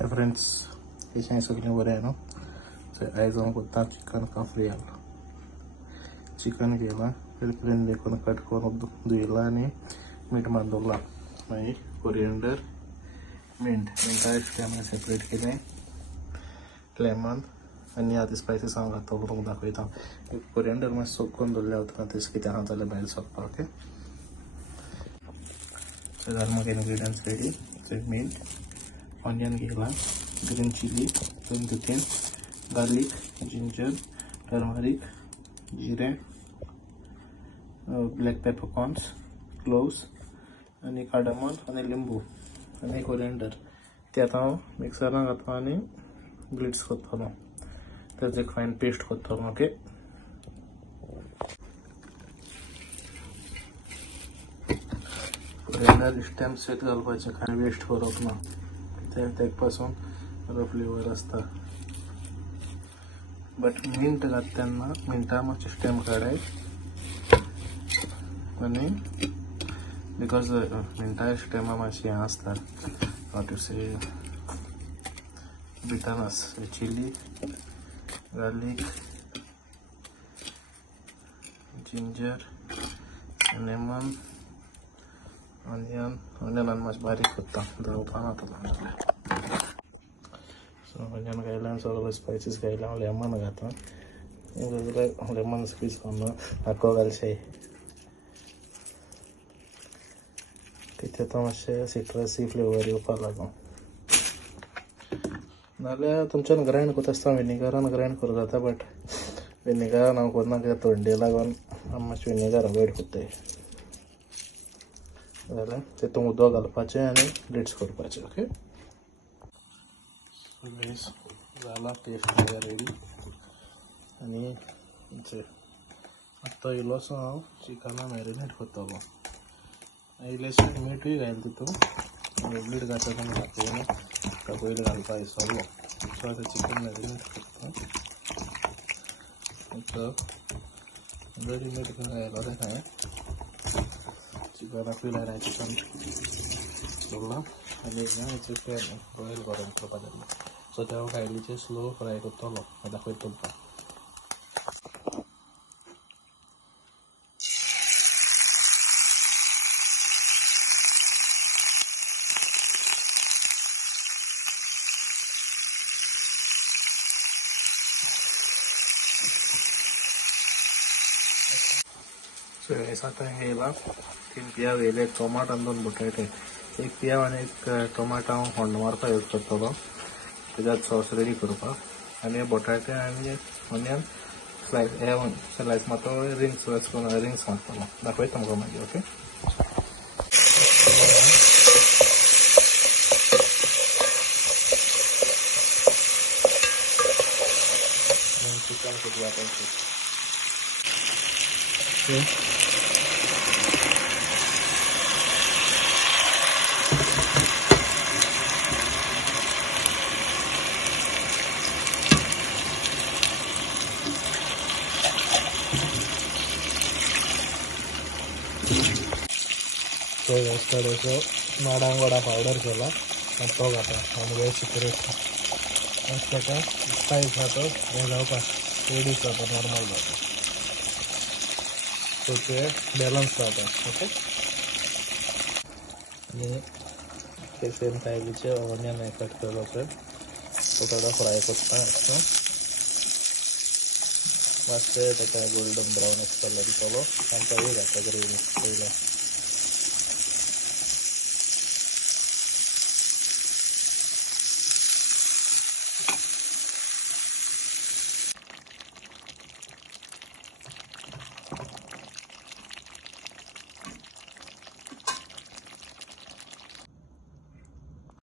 Hi friends, कशें सगळें बरें न्हू. सो आयज हांव करता चिकन काफ्रियाल. चिकन घेयलां, पेडपेन देखून कट करून धुयलां आनी मीठ मारून दवरलां. मागीर कोरिएंडर, मिंटा स्टेम सेपरेट केलें, लेमन आनी आतां स्पायसीस हांव घालता तुमकां दाखयता. कोरिएंडर मातशें सोक करून दवरलें वता तेच कितें आहा जाल्यार भायर सोकपा. ओके, सो जालें म्हाका इंग्रेडियंट्स रेडी. मिंट, ऑनियन घेयलां, green chilli 2 to 3, garlic, ginger, turmeric, जिरें, ब्लॅक पेपरकॉर्न्स, क्लोव्स आनी कार्डमम आनी लिंबू आनी कोरिएंडर. ते आतां हांव मिक्सरान घालता आनी ब्लिट्स करतलो. तेच एक फायन पेस्ट करतलो. ओके, कोरिएंडर स्टेम सेट घालपाचें, कांय वेस्ट करप ना. तेका पासून बरो फ्लेवर आसता. बट मिंट घालता तेन्ना मिंटा मातशें स्टेम काडाय आनी बिकॉज मिंटा स्टेमा मातशें हें आसता, how to say, bitterness. Chilli, garlic, ginger, lemon, onion मातशें बारीक करता, जावपा ना जाल्यार. सो ऑनियन घायला आनी सगळे स्पायसीस घायला. हांव लेमन घालता. लेमन स्क्वीज करून आको घालचें, कित्याक तो मातशें सिट्रसी फ्लेवर येवपाक लागून. नाल्यार तुमच्यान ग्रायंड करता आसतना विनेगरान ग्रायंड करूं जाता, बट विनेगरान हांव करना कित्याक थंडी लागून हांव मातशें विनेगर अवॉयड करताय. जाल्यार तितून उदक घालपाचें आनी ब्लिट्स करपाचें. ओके, जाला पेस्ट रेडी. आनी आतां इल्लोसो हांव चिकना मॅरिनेट करतलो. इल्लेशें मीठूय घायल तितून, ब्लीड घालता तेन्ना दाखयना, ताका पयलीं घालपा विसरलो. सो आतां चिकन मॅरिनेट करता. ऑलरेडी मीठ घायलो तें हांवें चिकनाक पिल्यार हांवें चिकन दवरलां आनी चिकन बॉयल करून करपा जालें. सो ते हांव कायलीचे स्लो फ्राय करतलो, दाखयता तुमकां. सो आता घेयला 3 पिया घेयले, एक टोमाट आनी 2 बटाटे. एक पिया आनी एक टोमाट हांव होंड मारपा यूज करतलो, तेज्यात सॉस रेडी करपाक. आनी बटाटे आनी ऑनियन स्लायस मारता, रिंग्स मारतलो. दाखयता तुमकां मागीर. ओके, चिकन किती वापरतो. थोडंसं माडांगोडा पावडर केला, तो घातला आनी सिक्रेट ताका स्पायस जाता हें जावपाक रेडी जाता, नॉर्मल जाता. सो ते बॅलन्स जाता. ओके, आनी ते सेम कायलीचे ऑनियन हें कट केलो पळय तो थोडो फ्राय करता. मातशें ताका गोल्डन ब्रावन अशें कलर दितलो आनी तोय घालता ग्रेवी पयलें.